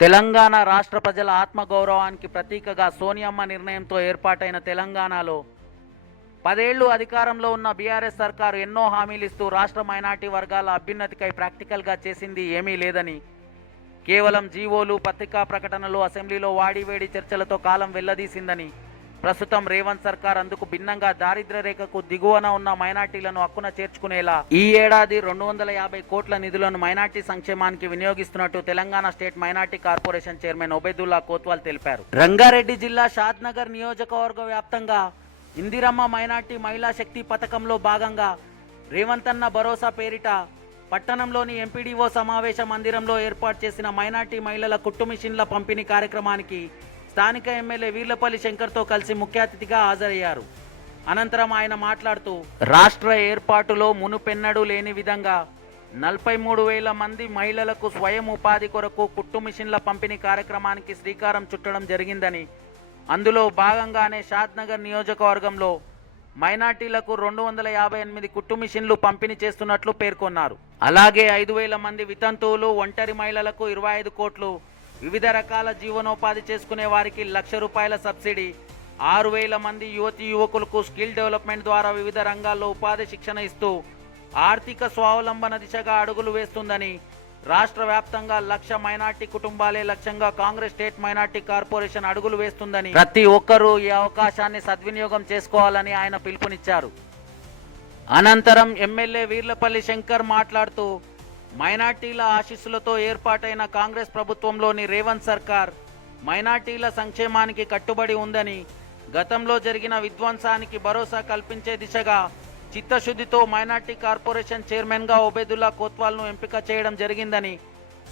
తెలంగాణ రాష్ట్ర ప్రజల ఆత్మగౌరవానికి ప్రతీకగా సోనియమ్మ నిర్ణయంతో ఏర్పాటైన తెలంగాణలో 10 ఏళ్లు అధికారంలో ఉన్న బీఆర్ఎస్ సర్కారు ఎన్నో హామీలిస్తూ రాష్ట్ర మైనార్టీ వర్గాల అభ్యున్నతికై ప్రాక్టికల్గా చేసింది ఏమీ లేదని, కేవలం జీవోలు, పత్రికా ప్రకటనలు, అసెంబ్లీలో వాడివేడి చర్చలతో కాలం వెల్లదీసిందని, ప్రస్తుతం రేవంత్ సర్కార్ అందుకు భిన్నంగా దారిద్ర్య రేఖకు దిగువన ఉన్న మైనార్టీలను హక్కున చేర్చుకునేలా ఈ ఏడాది 250 కోట్ల నిధులను మైనార్టీ సంక్షేమానికి వినియోగిస్తున్నట్టు Telangana state minority corporation chairman Obaidullah Kotwal తెలిపారు. రంగారెడ్డి జిల్లా షాద్నగర్ నియోజకవర్గ వ్యాప్తంగా ఇందిరమ్మ మైనార్టీ మహిళా శక్తి పథకంలో భాగంగా రేవంత్ అన్న భరోసా పేరిట పట్టణంలోని ఎంపీడీఓ సమావేశ మందిరంలో ఏర్పాటు చేసిన మైనార్టీ మహిళల కుట్టు మిషన్ల పంపిణీ కార్యక్రమానికి స్థానిక ఎమ్మెల్యే వీర్లపల్లి శంకర్తో కలిసి ముఖ్య అతిథిగా హాజరయ్యారు. అనంతరం ఆయన మాట్లాడుతూ, రాష్ట్ర ఏర్పాటులో మునుపెన్నడూ లేని విధంగా 43,000 మంది మహిళలకు స్వయం ఉపాధి కొరకు కుట్టు మిషన్ల పంపిణీ కార్యక్రమానికి శ్రీకారం చుట్టడం జరిగిందని, అందులో భాగంగానే షాద్నగర్ నియోజకవర్గంలో మైనార్టీలకు 258 కుట్టు మిషన్లు పంపిణీ చేస్తున్నట్లు పేర్కొన్నారు. అలాగే 5,000 మంది వితంతువులు, ఒంటరి మహిళలకు 25 కోట్లు, వివిధ రకాల జీవనోపాధి చేసుకునే వారికి ₹1,00,000 సబ్సిడీ, 6,000 మంది యువతీ యువకులకు స్కిల్ డెవలప్మెంట్ ద్వారా వివిధ రంగాల్లో ఉపాధి శిక్షణ ఇస్తూ ఆర్థిక స్వావలంబన దిశగా అడుగులు వేస్తుందని, రాష్ట్ర వ్యాప్తంగా 1,00,000 మైనార్టీ కుటుంబాలే లక్ష్యంగా కాంగ్రెస్ స్టేట్ మైనార్టీ కార్పొరేషన్ అడుగులు వేస్తుందని, ప్రతి ఒక్కరూ ఈ అవకాశాన్ని సద్వినియోగం చేసుకోవాలని ఆయన పిలుపునిచ్చారు. అనంతరం ఎమ్మెల్యే వీర్లపల్లి శంకర్ మాట్లాడుతూ, మైనార్టీల ఆశీస్సులతో ఏర్పాటైన కాంగ్రెస్ ప్రభుత్వంలోని రేవంత్ సర్కార్ మైనార్టీల సంక్షేమానికి కట్టుబడి ఉందని, గతంలో జరిగిన విధ్వంసానికి భరోసా కల్పించే దిశగా చిత్తశుద్ధితో మైనార్టీ కార్పొరేషన్ చైర్మన్గా ఒబేదుల్లా కోత్వాల్ను ఎంపిక చేయడం జరిగిందని,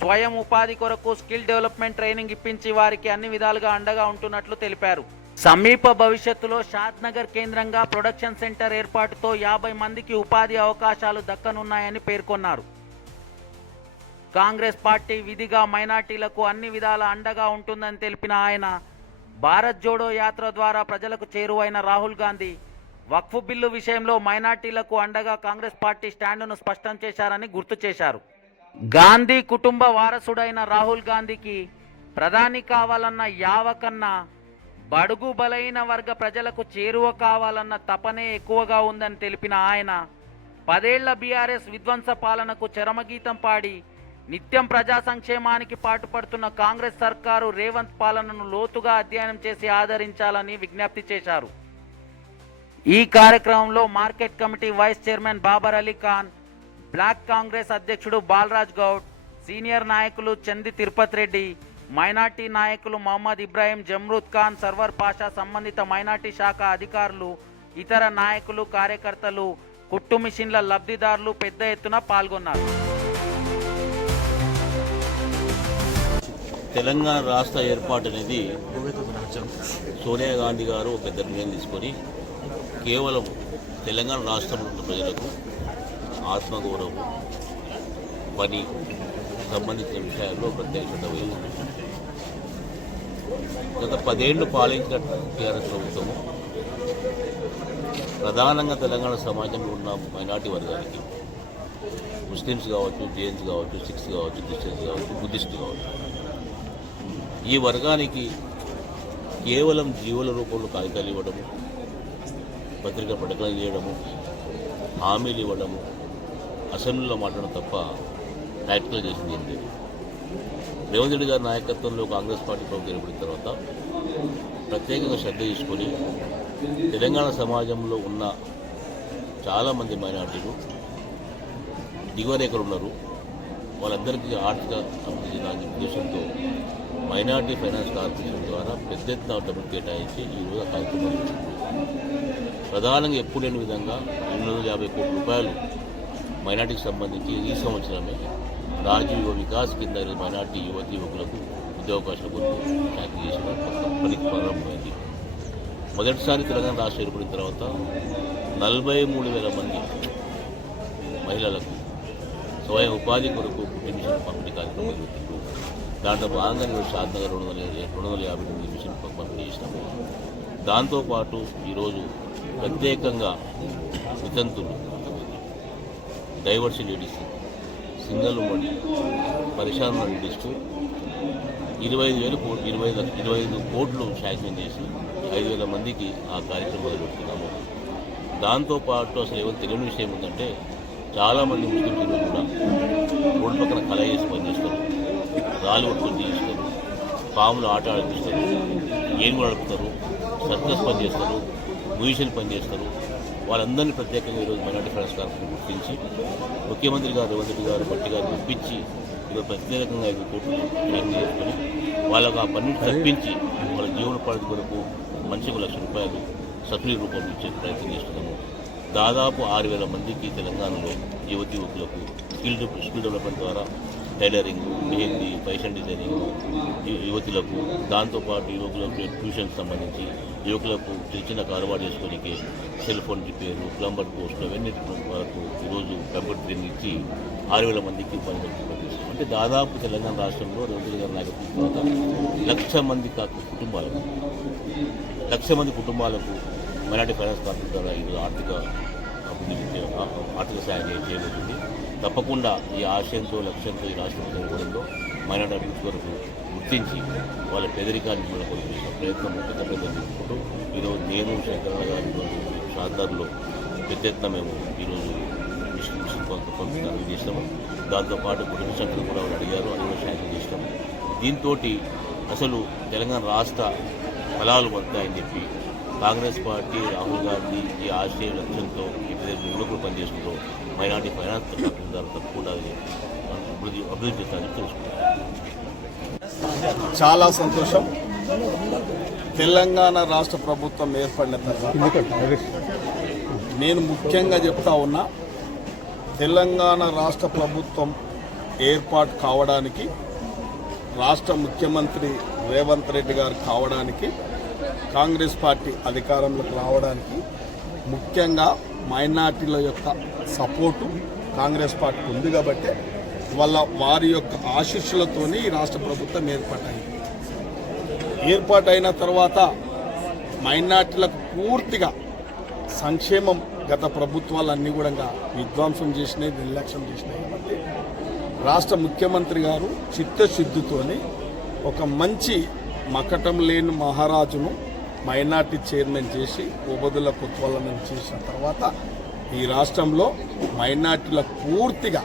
స్వయం ఉపాధి కొరకు స్కిల్ డెవలప్మెంట్ ట్రైనింగ్ ఇప్పించి వారికి అన్ని విధాలుగా అండగా ఉంటున్నట్లు తెలిపారు. సమీప భవిష్యత్తులో షాద్నగర్ కేంద్రంగా ప్రొడక్షన్ సెంటర్ ఏర్పాటుతో 50 మందికి ఉపాధి అవకాశాలు దక్కనున్నాయని పేర్కొన్నారు. కాంగ్రెస్ పార్టీ విధిగా మైనార్టీలకు అన్ని విధాల అండగా ఉంటుందని తెలిపిన ఆయన, భారత్ జోడో యాత్ర ద్వారా ప్రజలకు చేరువైన రాహుల్ గాంధీ వక్ఫ్ బిల్లు విషయంలో మైనార్టీలకు అండగా కాంగ్రెస్ పార్టీ స్టాండును స్పష్టం చేశారని గుర్తు చేశారు. గాంధీ కుటుంబ వారసుడైన రాహుల్ గాంధీకి ప్రధాని కావాలన్న యావకన్నా బడుగు బలైన వర్గ ప్రజలకు చేరువ కావాలన్న తపనే ఎక్కువగా ఉందని తెలిపిన ఆయన, 10 ఏళ్ల బీఆర్ఎస్ విధ్వంస పాలనకు చరమగీతం పాడి నిత్యం ప్రజా సంక్షేమానికి పాటుపడుతున్న కాంగ్రెస్ సర్కారు రేవంత్ పాలనను లోతుగా అధ్యయనం చేసి ఆదరించాలని విజ్ఞప్తి చేశారు. ఈ కార్యక్రమంలో market committee vice chairman Babar Ali Khan, block Congress అధ్యక్షుడు బాలరాజ్ గౌడ్, సీనియర్ నాయకులు చంది తిరుపతి రెడ్డి, మైనార్టీ నాయకులు మహమ్మద్ ఇబ్రాహీం, జమ్రూద్ ఖాన్, సర్వర్ పాషా, సంబంధిత మైనార్టీ శాఖ అధికారులు, ఇతర నాయకులు, కార్యకర్తలు, కుట్టు మిషన్ల లబ్ధిదారులు పెద్ద ఎత్తున పాల్గొన్నారు. తెలంగాణ రాష్ట్ర ఏర్పాటు అనేది సోనియా గాంధీ గారు ఒక పెద్ద నిర్ణయం తీసుకొని కేవలం తెలంగాణ రాష్ట్రంలో ఉన్న ప్రజలకు ఆత్మగౌరవం, పని సంబంధించిన విషయాల్లో ప్రత్యేక శ్రద్ధ వహిస్తుంది. గత 10 ఏళ్లు పాలించిన టీఆర్ఎస్ ప్రభుత్వము ప్రధానంగా తెలంగాణ సమాజంలో ఉన్న మైనార్టీ వర్గానికి, ముస్లిమ్స్ కావచ్చు, జైన్స్ కావచ్చు, సిఖ్స్ కావచ్చు, క్రిస్టియన్స్ కావచ్చు, బుద్ధిస్ట్ కావచ్చు, ఈ వర్గానికి కేవలం జీవుల రూపంలో కాగితాలు ఇవ్వడము, పత్రిక ప్రకటనలు చేయడము, హామీలు ఇవ్వడము, అసెంబ్లీలో మాట్లాడడం తప్ప ప్రాక్టికల్ చేసింది ఏం లేదు. రేవంత్ రెడ్డి గారి నాయకత్వంలో కాంగ్రెస్ పార్టీ ప్రభుత్వం ఏర్పడిన తర్వాత ప్రత్యేకంగా శ్రద్ధ తీసుకొని తెలంగాణ సమాజంలో ఉన్న చాలామంది మైనార్టీలు దిగువ రేఖలు ఉన్నారు, వాళ్ళందరికీ ఆర్థిక అభివృద్ధి చేయాలనే ఉద్దేశంతో మైనార్టీ ఫైనాన్స్ కార్పొరేషన్ ద్వారా పెద్ద ఎత్తున డబ్బులు కేటాయించి ఈరోజు ఆ కార్యక్రమాలు ప్రధానంగా ఎప్పుడు లేని విధంగా 250 కోట్ల రూపాయలు మైనార్టీకి సంబంధించి ఈ సంవత్సరమే రాజీవ్ యువ వికాస్ కింద మైనార్టీ యువతి యువకులకు ఉద్యోగావకాశాల కొరకు ట్యాక్స్ చేసిన పనికి ప్రారంభమైంది. మొదటిసారి తెలంగాణ రాష్ట్రం ఏర్పడిన తర్వాత 43,000 మంది మహిళలకు స్వయం ఉపాధి కొరకు కుట్టు మిషన్ పంపిణీ కార్యక్రమం జరుగుతుంది. దాంట్లో భాగంగా నేను షాద్నగర్ 258 మిషన్ పంపిణీ చేసినాము. దాంతోపాటు ఈరోజు ప్రత్యేకంగా వితంతులు, డైవర్సిటీ లేడీస్, సింగిల్ ఉమెన్ పరిశాన్ లేడీస్కు 25 కోట్లు శాంక్షన్ చేసి 5,000 మందికి ఆ కార్యక్రమం మొదలుపెడుతున్నాము. దాంతోపాటు అసలు ఏమో తెలియని విషయం ఏంటంటే చాలామంది ముస్లింలు కూడా రోడ్డు పక్కన కళ చేసి పనిచేస్తారు, రాళ్ళు కొట్టుకొని చేస్తారు, పాములు ఆట ఆడిపిస్తారు, ఏనుగులు నడుపుతారు, సర్కస్ పని చేస్తారు, మ్యూజిషియన్ పని చేస్తారు. వాళ్ళందరినీ ప్రత్యేకంగా ఈరోజు మైనార్టీ ఫైనాన్స్ కార్పొరేషన్ గుర్తించి ముఖ్యమంత్రి గారు రేవంత్ రెడ్డి గారు బట్టి గారు ఒప్పించి ఈరోజు ప్రత్యేకంగా 5 కోట్లు శాంక్షన్ చేసుకొని వాళ్ళకు ఆ పనిని తప్పించి వాళ్ళ జీవనోపాధి కొరకు మనిషికి ₹1,00,000 సబ్సిడీ రూపంలో ఇచ్చే ప్రయత్నం చేస్తున్నాము. దాదాపు 6,000 మందికి తెలంగాణలో యువకులకు స్కిల్ డెవలప్మెంట్ ద్వారా టైలరింగ్, మెహందీ, ఫ్యాషన్ డిజైనింగ్ యువతులకు, దాంతోపాటు యువకులకు ట్యూషన్కి సంబంధించి యువకులకు చిన్న కారుబాటు చేసుకోనికి సెల్ ఫోన్ రిపేరు, ప్లంబర్ పోస్టులు అవన్నీ వరకు ఈరోజు కంప్యూటర్ ట్రైనింగ్ ఇచ్చి 6,000 మందికి పని చేస్తాం. అంటే దాదాపు తెలంగాణ రాష్ట్రంలో రేవంత్ గారి నాయకత్వం తర్వాత 1,00,000 మంది కుటుంబాలకు 1,00,000 మంది కుటుంబాలకు మైనార్టీ ఫైనాన్స్ కార్పొరేషన్ ద్వారా ఈరోజు ఆర్థిక సాయం చేయబోతుంది. తప్పకుండా ఈ ఆశయంతో లక్ష్యంతో ఈ రాష్ట్ర ప్రభుత్వంలో మైనార్టీ అభివృద్ధి కొరకు గుర్తించి వాళ్ళ పేదరికాన్ని కొరకు చేసిన ప్రయత్నం పెద్ద తీసుకుంటూ ఈరోజు నేను శంకరన్న గారి షాద్దార్లో పెద్ద ఎత్తున మేము ఈరోజు మిషన్ పంపిణీ చేసినాము. దాంతోపాటు కుటుంబ సంఖ్యలు కూడా వాళ్ళు అడిగారు, అది కూడా శాంక్షన్ చేసినాము. దీంతో అసలు తెలంగాణ రాష్ట్ర ఫలాలు వస్తాయని చెప్పి కాంగ్రెస్ పార్టీ రాహుల్ గాంధీ ఈ ఆశయ లక్ష్యంతో ఈ యువకులు పనిచేస్తుందో మైనార్టీ ఫైనాన్స్ ద్వారా తప్పకుండా అభివృద్ధి చేస్తారని తెలుసుకుంటారు. చాలా సంతోషం. తెలంగాణ రాష్ట్ర ప్రభుత్వం ఏర్పడిన తర్వాత నేను ముఖ్యంగా చెప్తా ఉన్నా, తెలంగాణ రాష్ట్ర ప్రభుత్వం ఏర్పాటు కావడానికి, రాష్ట్ర ముఖ్యమంత్రి రేవంత్ రెడ్డి గారు కావడానికి, కాంగ్రెస్ పార్టీ అధికారంలోకి రావడానికి ముఖ్యంగా మైనార్టీల యొక్క సపోర్టు కాంగ్రెస్ పార్టీకి ఉంది కాబట్టి వారి యొక్క ఆశీస్సులతోనే ఈ రాష్ట్ర ప్రభుత్వం ఏర్పాటైన తర్వాత మైనార్టీలకు పూర్తిగా సంక్షేమం గత ప్రభుత్వాలన్నీ కూడా విధ్వంసం చేసినాయి, నిర్లక్ష్యం చేసినాయి. కాబట్టి రాష్ట్ర ముఖ్యమంత్రి గారు చిత్తశుద్ధితోని ఒక మంచి మకటం లేని మహారాజును మైనార్టీ చైర్మన్ చేసి ఉపదుల కుత్వాలను చేసిన తర్వాత ఈ రాష్ట్రంలో మైనార్టీలకు పూర్తిగా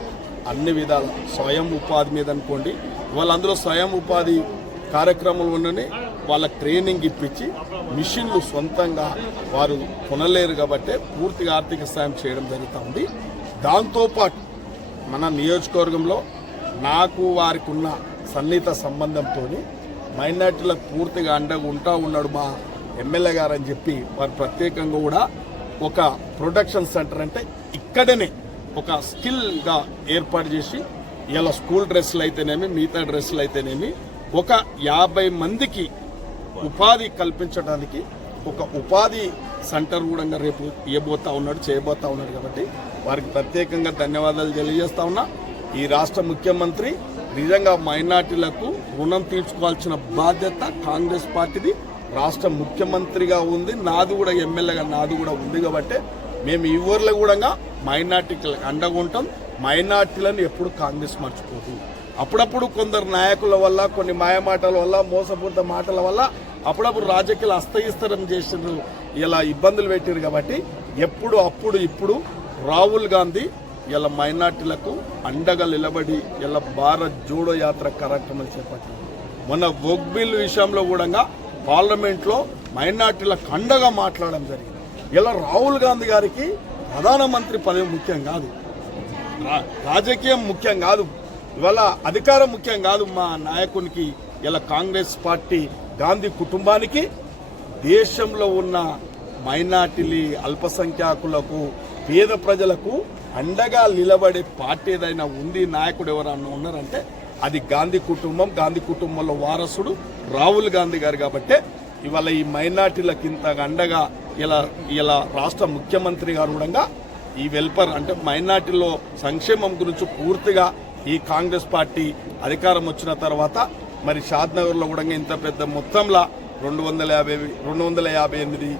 అన్ని విధాల స్వయం ఉపాధి మీద అనుకోండి, వాళ్ళందరూ స్వయం ఉపాధి కార్యక్రమాలు ఉన్నని వాళ్ళకి ట్రైనింగ్ ఇప్పించి మిషన్లు సొంతంగా వారు కొనలేరు కాబట్టి పూర్తిగా ఆర్థిక సాయం చేయడం జరుగుతుంది. దాంతోపాటు మన నియోజకవర్గంలో నాకు వారికి ఉన్న సన్నిహిత సంబంధంతో మైనార్టీలకు పూర్తిగా అండగా ఉన్నాడు మా ఎమ్మెల్యే గారు అని చెప్పి వారు ప్రత్యేకంగా కూడా ఒక ప్రొడక్షన్ సెంటర్, అంటే ఇక్కడనే ఒక స్కిల్గా ఏర్పాటు చేసి ఇలా స్కూల్ డ్రెస్సులు అయితేనేమి మిగతా డ్రెస్సులు అయితేనేమి ఒక 50 మందికి ఉపాధి కల్పించడానికి ఒక ఉపాధి సెంటర్ కూడా రేపు చేయబోతా ఉన్నాడు కాబట్టి వారికి ప్రత్యేకంగా ధన్యవాదాలు తెలియజేస్తా ఉన్నా. ఈ రాష్ట్ర ముఖ్యమంత్రి నిజంగా మైనార్టీలకు రుణం తీర్చుకోవాల్సిన బాధ్యత కాంగ్రెస్ పార్టీది, రాష్ట్ర ముఖ్యమంత్రిగా ఉంది, నాది కూడా ఎమ్మెల్యేగా నాది కూడా ఉంది. కాబట్టి మేము ఈ ఊర్లో కూడా మైనార్టీలకు అండగా ఉంటాం. మైనార్టీలను ఎప్పుడు కాంగ్రెస్ మర్చిపోదు. అప్పుడప్పుడు కొందరు నాయకుల వల్ల, కొన్ని మాయమాటల వల్ల, మోసపూరిత మాటల వల్ల అప్పుడప్పుడు రాజకీయాలు అస్తగిస్తరం చేసినారు, ఇలా ఇబ్బందులు పెట్టారు. కాబట్టి ఇప్పుడు రాహుల్ గాంధీ ఇలా మైనార్టీలకు అండగా నిలబడి ఇలా భారత్ జోడో యాత్ర కార్యక్రమాలు చేపట్టారు. మొన్న వక్ బిల్ విషయంలో కూడా పార్లమెంట్లో మైనార్టీలకు అండగా మాట్లాడడం జరిగింది. ఇలా రాహుల్ గాంధీ గారికి ప్రధానమంత్రి పదవి ముఖ్యం కాదు, రాజకీయం ముఖ్యం కాదు, ఇవాళ అధికారం ముఖ్యం కాదు. మా నాయకునికి ఇలా కాంగ్రెస్ పార్టీ గాంధీ కుటుంబానికి దేశంలో ఉన్న మైనార్టీలు, అల్పసంఖ్యాకులకు, పేద ప్రజలకు అండగా నిలబడే పార్టీ ఏదైనా ఉంది, నాయకుడు ఎవరన్నా ఉన్నారంటే అది గాంధీ కుటుంబం. గాంధీ కుటుంబంలో వారసుడు రాహుల్ గాంధీ గారు. కాబట్టి ఇవాళ ఈ మైనార్టీలకు ఇంత అండగా ఇలా రాష్ట్ర ముఖ్యమంత్రి గారు కూడా ఈ వెల్ఫేర్ అంటే మైనార్టీలో సంక్షేమం గురించి పూర్తిగా ఈ కాంగ్రెస్ పార్టీ అధికారం వచ్చిన తర్వాత మరి షాద్నగర్లో కూడా ఇంత పెద్ద మొత్తంలో 258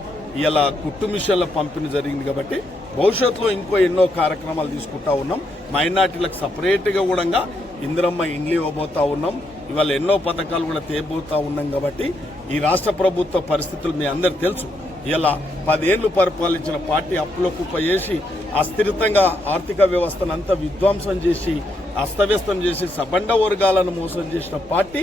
ఇలా కుట్టు మిషన్ల పంపిణీ జరిగింది. కాబట్టి భవిష్యత్తులో ఎన్నో కార్యక్రమాలు తీసుకుంటా ఉన్నాం. మైనార్టీలకు సపరేట్గా కూడా ఇందిరమ్మ ఇండ్లు ఇవ్వబోతా ఉన్నాం. ఇవాళ ఎన్నో పథకాలు కూడా తేబోతా ఉన్నాం. కాబట్టి ఈ రాష్ట్ర ప్రభుత్వ పరిస్థితులు మీ అందరు తెలుసు. ఇలా 10 ఏళ్లు పరిపాలించిన పార్టీ అప్పులో కుప్ప చేసి అస్థిరతంగా ఆర్థిక వ్యవస్థనంతా విధ్వంసం చేసి అస్తవ్యస్తం చేసి సబండ వర్గాలను మోసం చేసిన పార్టీ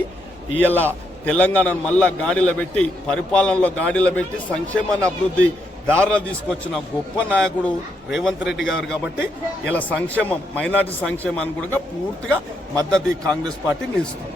ఇలా తెలంగాణను మళ్ళా గాడిలో పెట్టి పరిపాలనలో గాడిలో పెట్టి సంక్షేమాన్ని అభివృద్ధి దారిలో తీసుకొచ్చిన గొప్ప నాయకుడు రేవంత్ రెడ్డి గారు. కాబట్టి ఇలా సంక్షేమం మైనార్టీ సంక్షేమాన్ని కూడా పూర్తిగా మద్దతు కాంగ్రెస్ పార్టీ నిలుస్తుంది.